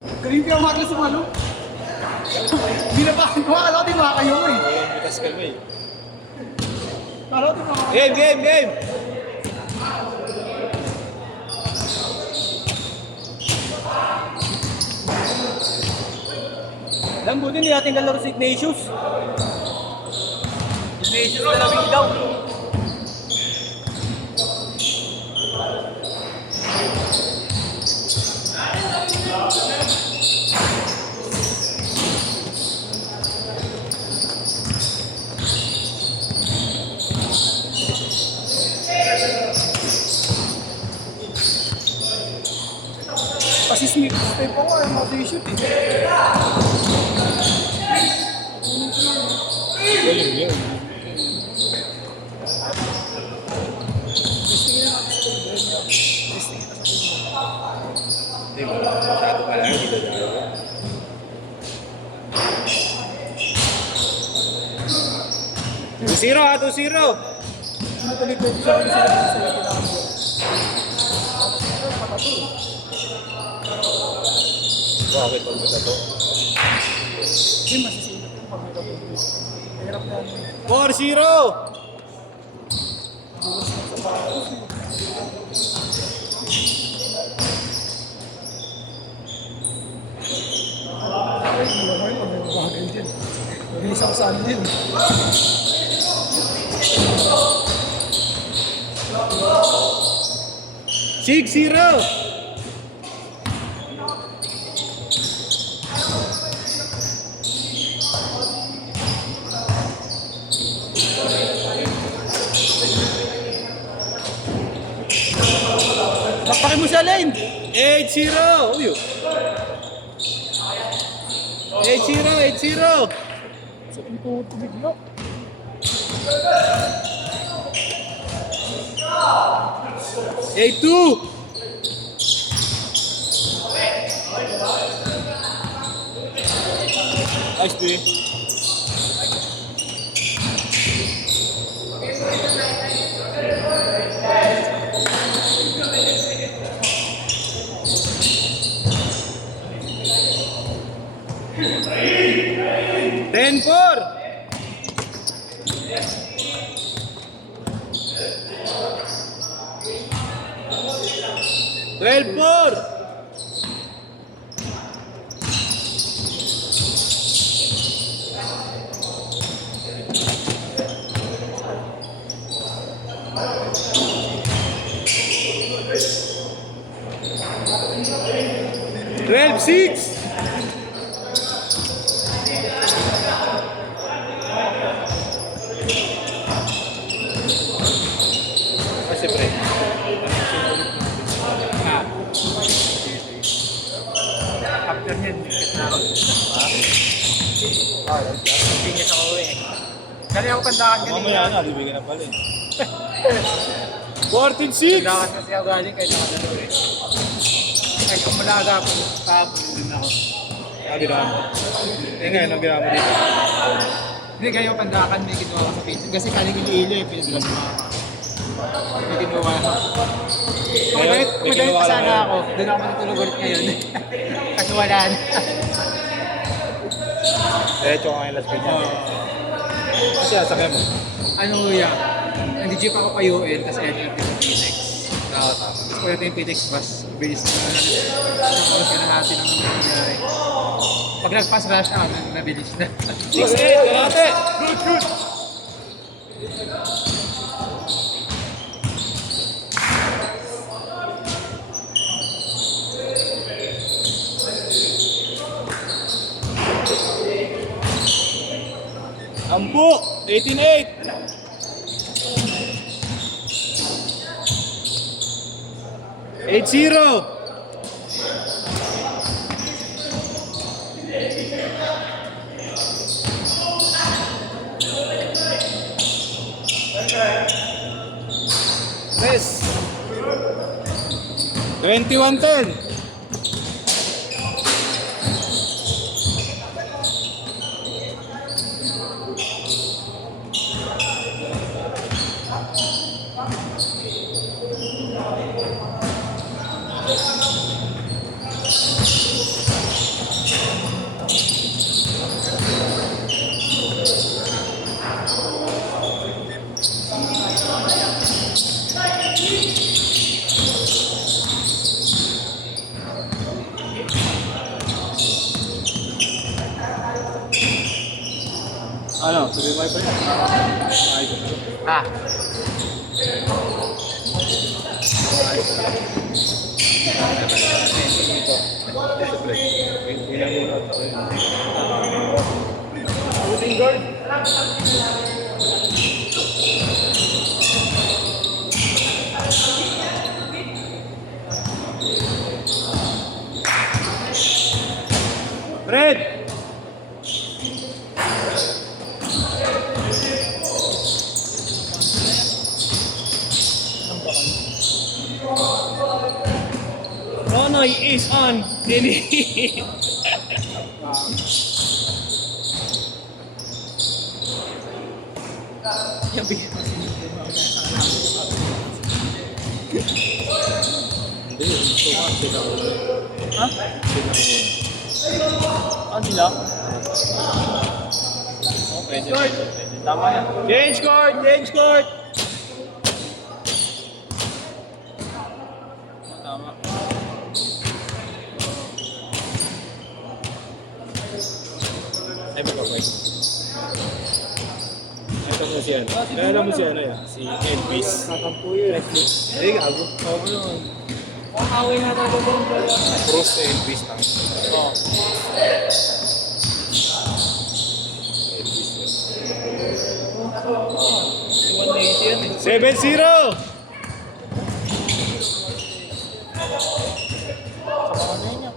Galing kayo umakla sa malo. Binabahan ko, akala ko di ba kayo eh. Butas ka mo eh. Akala ko di ba kayo. Game! Alam, buti hindi natin kalaro si Ignatius. Ignatius na lang daw. Kasi Smith, step ako ay mag-shoot eh. Galing yun. Hindi mo, masyado pa lang, dito na. 2-0 ha, 2-0! Natuloy-tuloy sa akin sila sa kailangan ko. Bakit pag ito? Hindi masisilip yung pag may kapatid. Mahirap na ano. 4-0! Bukas na sa patos eh. Ay, hindi naman yun. May bagay din. Bilis ako saan din. Six, 0! Bakpakin mo siya, Lane! 8-0! Uy! 8-0! Sa pinto bigla. Eight two. Nice play. Ten four. Twelve four. Twelve six. Kasi pre. After niyan, dikit na ako. Hindi niya sa uwi eh. Dali ako kandakan kanina. Mamaya na, bibigyan na pala eh. 14-6. Kandakan kasi ako galing kahit nakadalo eh. Kahit kumulaga ako, tapos din ako. Ginawa mo. Eh ngayon, ang ginawa mo dito. Hindi kayo kandakan, may ginawa ko sa pizza. Kasi kaling iliilo eh, pinaglas mo ako. May ginawa ako. Ngayon, may Magalit ginawa pa lang sana ngayon. ako. Doon ako matutulog ulit ngayon. Kasi wala na. Diretso ka ngayon Las Vegas. Kasi sasakyan mo. Ano yan? Nag-jeep ako pa UN, tapos edit yung Phoenix. Oo, tama. Tapos pala yung Phoenix bus, bilis na tapos ka na natin ang nangyari. Pag nag-pass rush hour, nabilis na. 6-8, kalate. Good. Ampo, 18-8. Eight zero. Yes. 21-10. Ano? Sabi mo pa rin? Ah. Shooting guard. Fred! Ronoy is on. Delete. Yung bigyan kasi Hindi, gusto ko sila ko. ha? Sila ko. Ano sila? Okay, pwede. Tama yan. Change court! Change court! Tama. Ay, magpapay. Ito mo si ano. Kaya mo si ano yan? Si Elvis. Kakampo yun. Ay, gago. Oo yun. Away na talaga doon. Bruce Elvis lang. Oo. Elvis yun. 180 yan eh. 7-0! Sa mga niya.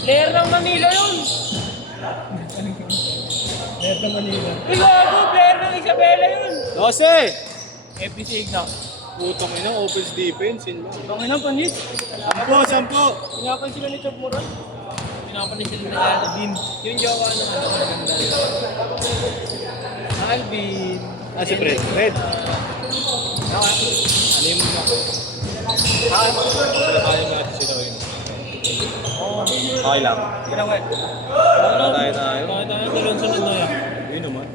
Player ng Manila yun! Meron ng Manila. Gago! Player ng Isabela yun! 12! FPC Ignac. Putong ina, offense defense. Yun ba? Bangin na panis. 10! Pinapan sila ni Chop Moran. Pinapan sila ni Alvin. Yung jawa na ano. Maganda yun. Alvin. Ah, si Fred. Fred. Ano yung mga? Kaya natin sila yun. Oo. Okay lang. Pinawet. Wala tayo tayo. Bakit tayo dalawang sunod na yan? Yun naman.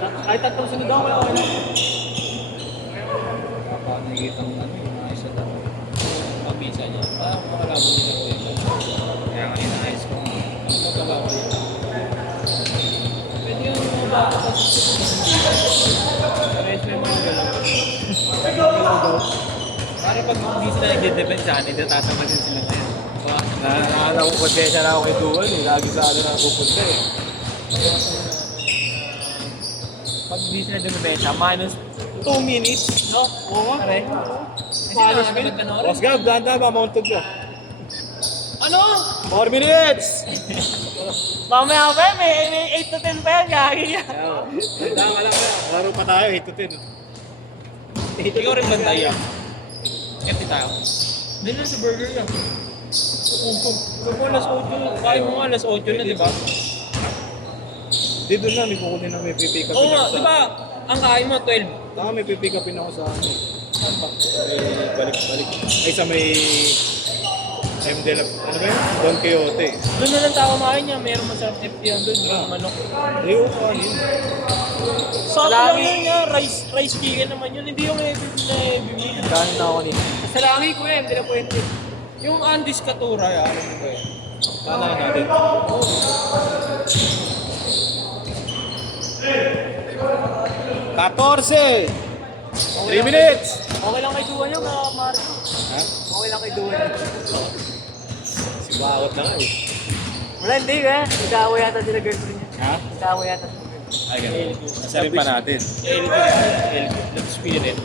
Kahit tatlong sunod daw, wala wala. Baka nakikita mo ano yung mga isa daw. Pag-pizza niya. Parang makalaban nila ko yun. Kaya nga ina-ice ko. Magkalaban niya. Pwede yung mga bata sa Pares may mga galaw. Parang pag hindi sila nag-defend sa atin, tatasama din sila na yan. Nakakala ko konsensya na ako kay Duan eh. Lagi sa ano na pupunta eh. Pag hindi sila dumibenta, minus 2 minutes, no? Oo. Pare. Punishment. Osgab, dahan-dahan ba? Mounted ka. Ano? 4 minutes! Mamaya pa, may 8 to 10 pa yan, gagi yan. Dahan ka lang ba? Laro pa tayo, 8 to 10. Ikaw rin bantay yan. Empty tayo. Hindi na sa burger yan. Kung alas 8, kaya mo nga alas 8 na, di ba? Di doon lang, may kukunin na may pipick up Oo nga, sa... di ba? Ang kain mo, 12. Taka may pipick upin ako sa ano. Saan ba? Balik-balik. Ay sa may... MD na... Ano ba yun? Don Quixote. Doon na lang tayo kumain niya, meron masarap FT yan doon, yung manok. Ayaw ko yun. Sakto lang yun niya, rice chicken naman yun, hindi yung bibili. Kanin na ako kanina. Sa langi ko yan, hindi na pwede. Yung Andes Katura, alam mo ba yun? Kanain natin. Oo. 14! 3 minutes! Okay lang kay Duan yung mga Mario. Ha? Okay lang kay Duan. Si Bakot na nga eh. Wala, hindi eh. Nag-aaway yata sila girlfriend niya. Ha? Nag-aaway yata sila girlfriend. Ay, ganun. Nasarin pa natin. Love spirit.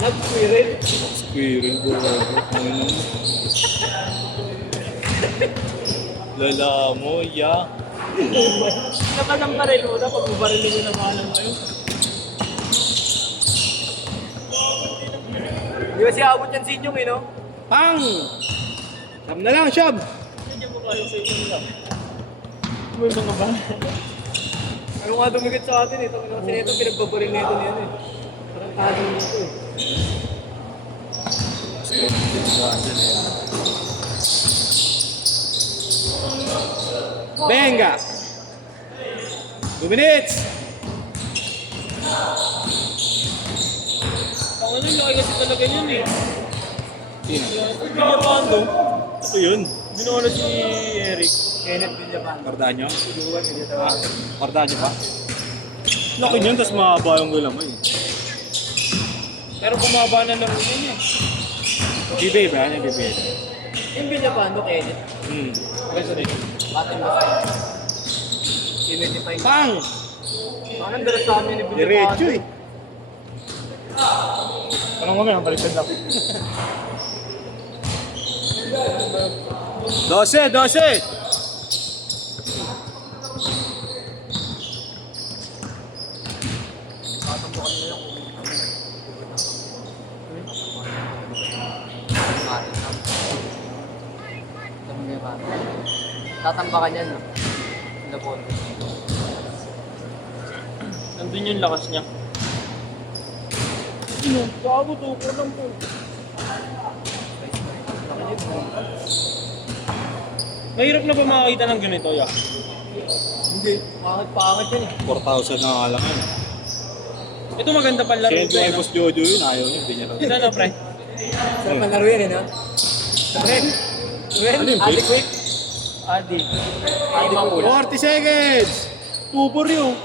Love spirit? Squirrel ko. Ano naman? Lala mo, ya. Kapag ang baril mo na, pag baril mo na mahalang kayo. Di ba siya abot yan si Inyong eh, no? Pang! Siyam na lang, siyam! Hindi mo kaya sa Inyong lang. May mga ba? Ano nga dumigit sa atin eh. Kasi ito pinagbabaril na ito niya eh. Parang tado nito eh. Venga! 2 minutes! Ako Ano yung laki kasi talaga yun eh. Sino? Villapando. Ito yun. Binola si Eric. Kenneth Villapando. Cardanyo? Siguro siya. Cardanyo pa? Laki yun, tapos mahaba yung gulamay. Pero bumaba na laro niya eh. BBA ba? Ano yung BBA? Yung Villapando, Kenneth. Gusto rin. Batin ba? 75. Pang! Parang dalas sa amin ni Villapando. Diretso eh. Parang kami, ang baliktad lang. 12! Tatambakan yan, no? Labon. Nandun yung lakas niya. Sino? Bago to, lang po. Mahirap na ba makakita ng ganito, ya? Hindi. Pangit yan eh. 4,000 na nga lang yun. Ito maganda pang laro Sinend ito ko eh. kay Boss Jojo yun, ayaw niya, hindi niya Ito na, pre. Sarap ang laro yan eh, no? Ren? Ano yun, Adi Chris? quick? Adi. Adi Mapul. 40 seconds! 2 for you!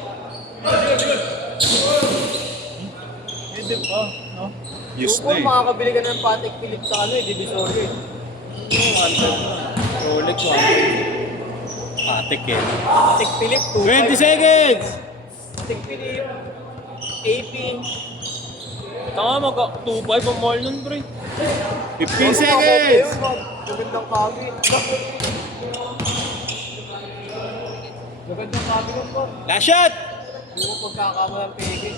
Pwede pa, no? Yes Kung na eh. makakabili ka ng Patek Philippe sa ano eh, Divisoria eh. Rolex, Patek eh. Patek Philippe, 20 seconds! Patek Philippe, AP. Tanga mag-2.5 ang mahal nun, pre. 15 seconds! Magandang kami. Magandang kami nun po. Last shot! Hindi mo pagkakamalang peke.